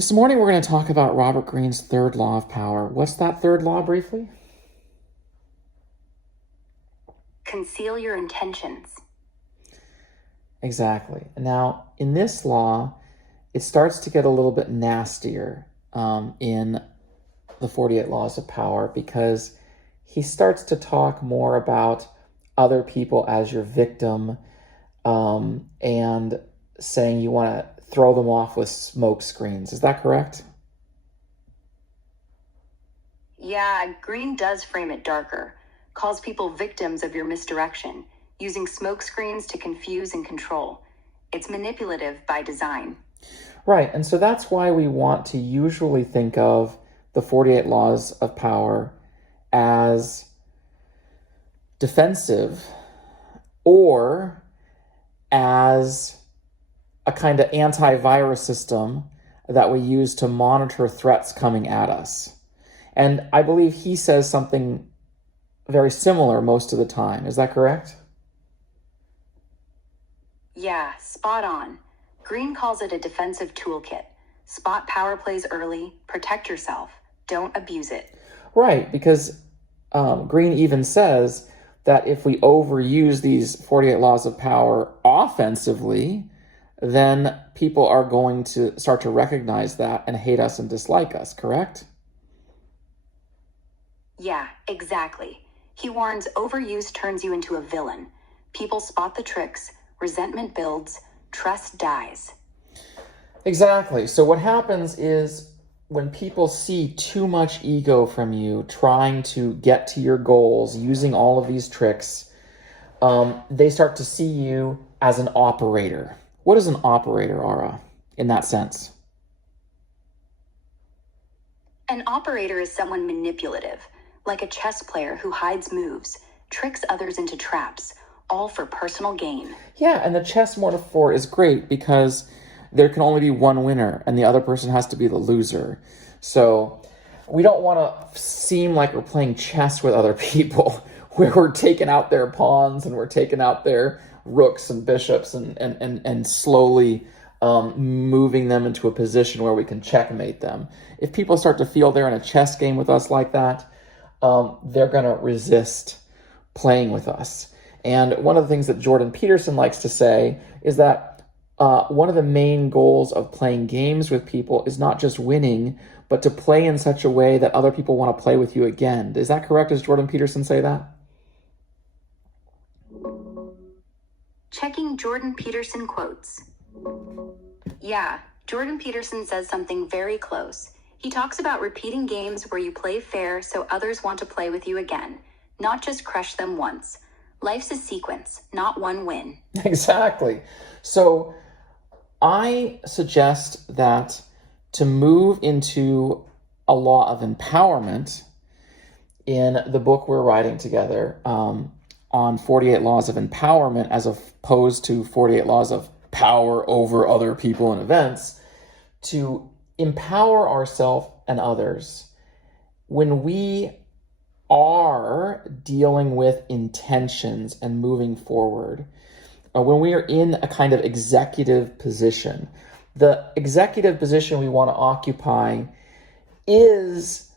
This morning we're going to talk about Robert Greene's third law of power. What's that third law briefly? Conceal your intentions. Exactly. Now, in this law, it starts to get a little bit nastier in the 48 laws of power because he starts to talk more about other people as your victim and saying you want to throw them off with smoke screens. Is that correct? Yeah, Green does frame it darker, calls people victims of your misdirection, using smoke screens to confuse and control. It's manipulative by design. Right, and so that's why we want to usually think of the 48 laws of power as defensive or as a kind of antivirus system that we use to monitor threats coming at us. And I believe he says something very similar most of the time. Is that correct? Yeah, spot on. Green calls it a defensive toolkit. Spot power plays early, protect yourself, don't abuse it. Right, because Green even says that if we overuse these 48 laws of power offensively, then people are going to start to recognize that and hate us and dislike us, correct? Yeah, exactly. He warns overuse turns you into a villain. People spot the tricks, resentment builds, trust dies. Exactly. So what happens is when people see too much ego from you trying to get to your goals using all of these tricks, they start to see you as an operator. What is an operator, Ara, in that sense? An operator is someone manipulative, like a chess player who hides moves, tricks others into traps, all for personal gain. Yeah, and the chess metaphor is great because there can only be one winner and the other person has to be the loser. So we don't want to seem like we're playing chess with other people where we're taking out their pawns and we're taking out their rooks and bishops and slowly moving them into a position where we can checkmate them. If people start to feel they're in a chess game with us like that, they're going to resist playing with us. And one of the things that Jordan Peterson likes to say is that one of the main goals of playing games with people is not just winning, but to play in such a way that other people want to play with you again. Is that correct? Does Jordan Peterson say that? Checking Jordan Peterson quotes. Yeah, Jordan Peterson says something very close. He talks about repeating games where you play fair so others want to play with you again, not just crush them once. Life's a sequence, not one win. Exactly. So I suggest that to move into a law of empowerment in the book we're writing together on 48 laws of empowerment as opposed to 48 laws of power over other people and events, to empower ourselves and others when we are dealing with intentions and moving forward, when we are in a kind of executive position. The executive position we want to occupy is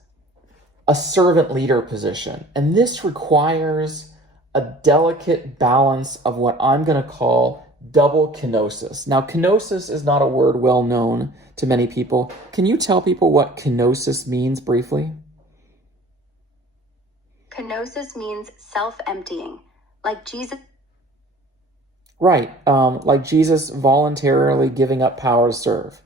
a servant leader position. And this requires a delicate balance of what I'm going to call double kenosis. Now, kenosis is not a word well known to many people. Can you tell people what kenosis means briefly? Kenosis means self-emptying, like Jesus. Right, like Jesus voluntarily giving up power to serve.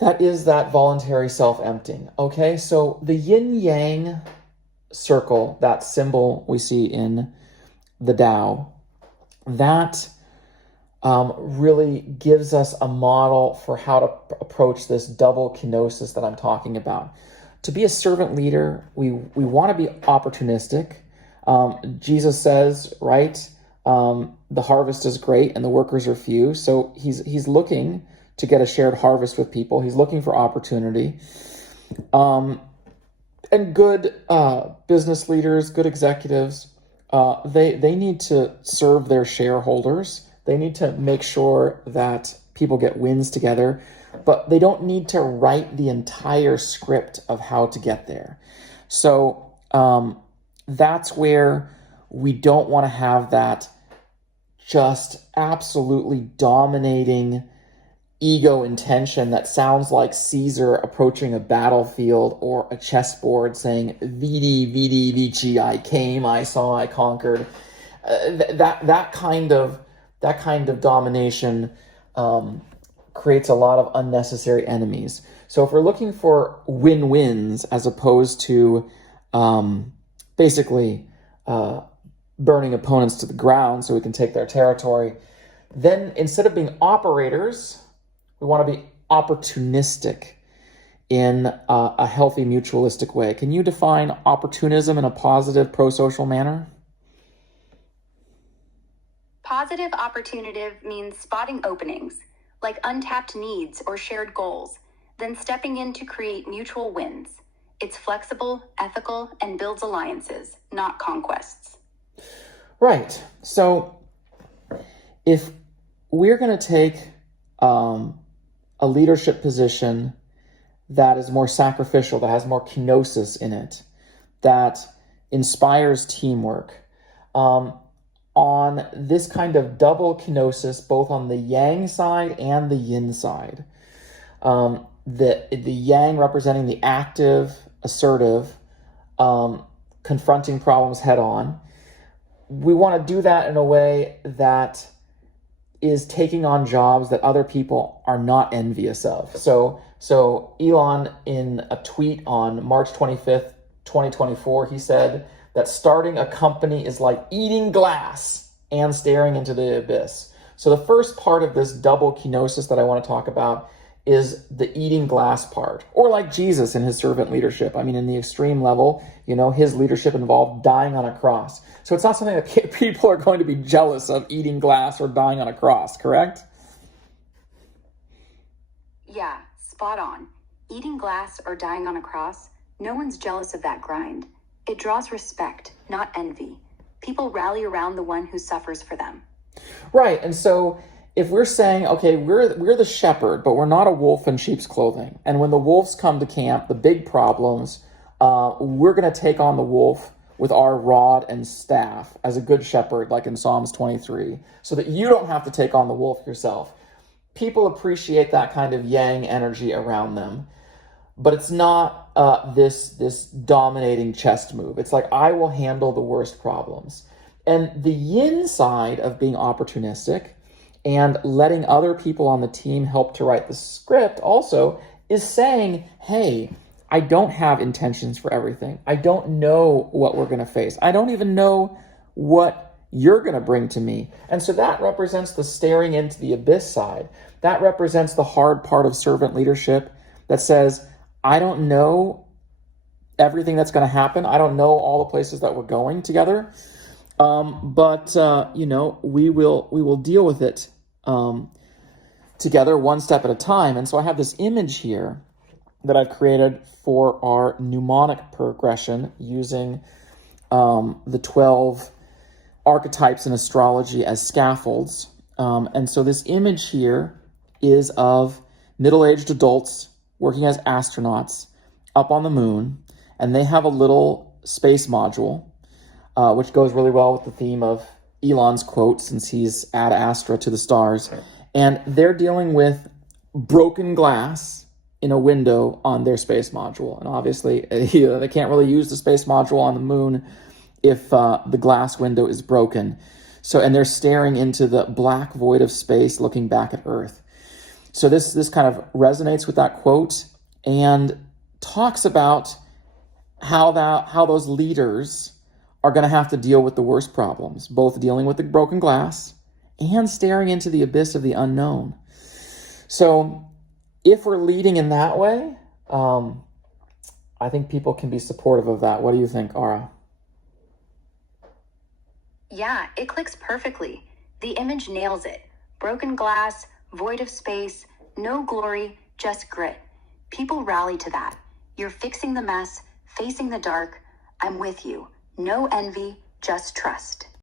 That is that voluntary self-emptying. Okay, so the yin-yang circle, that symbol we see in the Tao, that really gives us a model for how to approach this double kenosis that I'm talking about. To be a servant leader, we want to be opportunistic. Jesus says, right, the harvest is great and the workers are few. So he's looking to get a shared harvest with people. He's looking for opportunity. And good business leaders, good executives, they need to serve their shareholders. They need to make sure that people get wins together. but they don't need to write the entire script of how to get there. So that's where we don't want to have that just absolutely dominating ego intention that sounds like Caesar approaching a battlefield or a chessboard saying, Vidi, vidi, vici, I came, I saw, I conquered. That kind of domination creates a lot of unnecessary enemies. So if we're looking for win-wins as opposed to basically burning opponents to the ground so we can take their territory, then instead of being operators, we want to be opportunistic in a healthy mutualistic way. Can you define opportunism in a positive pro-social manner? Positive opportunism means spotting openings, like untapped needs or shared goals, then stepping in to create mutual wins. It's flexible, ethical, and builds alliances, not conquests. Right. So if we're going to take a leadership position that is more sacrificial, that has more kenosis in it, that inspires teamwork, on this kind of double kenosis, both on the yang side and the yin side. The yang representing the active, assertive, confronting problems head on. We want to do that in a way that is taking on jobs that other people are not envious of. So Elon, in a tweet on March 25th, 2024, he said that starting a company is like eating glass and staring into the abyss. So the first part of this double kenosis that I want to talk about is the eating glass part, or like Jesus in his servant leadership. I mean, in the extreme level, his leadership involved dying on a cross. So it's not something that people are going to be jealous of, eating glass or dying on a cross, correct? Yeah, spot on. Eating glass or dying on a cross, no one's jealous of that grind. It draws respect, not envy. People rally around the one who suffers for them. Right, and so if we're saying, okay, we're the shepherd, but we're not a wolf in sheep's clothing, and when the wolves come to camp, the big problems, we're going to take on the wolf with our rod and staff as a good shepherd, like in Psalms 23, so that you don't have to take on the wolf yourself. People appreciate that kind of yang energy around them, but it's not this dominating chest move. It's like, I will handle the worst problems. And the yin side of being opportunistic and letting other people on the team help to write the script also is saying, hey, I don't have intentions for everything. I don't know what we're going to face. I don't even know what you're going to bring to me. And so that represents the staring into the abyss side. That represents the hard part of servant leadership that says, I don't know everything that's going to happen. I don't know all the places that we're going together. But we will deal with it together, one step at a time. And so I have this image here that I've created for our mnemonic progression using the 12 archetypes in astrology as scaffolds. And so this image here is of middle-aged adults working as astronauts up on the moon, and they have a little space module, which goes really well with the theme of Elon's quote, since he's ad astra to the stars. And they're dealing with broken glass in a window on their space module. And obviously, they can't really use the space module on the moon if the glass window is broken. And they're staring into the black void of space, looking back at Earth. So this kind of resonates with that quote and talks about how those leaders are going to have to deal with the worst problems, both dealing with the broken glass and staring into the abyss of the unknown. So if we're leading in that way, I think people can be supportive of that. What do you think, Ara? Yeah, it clicks perfectly. The image nails it. Broken glass, void of space, no glory, just grit. People rally to that. You're fixing the mess, facing the dark. I'm with you. No envy, just trust.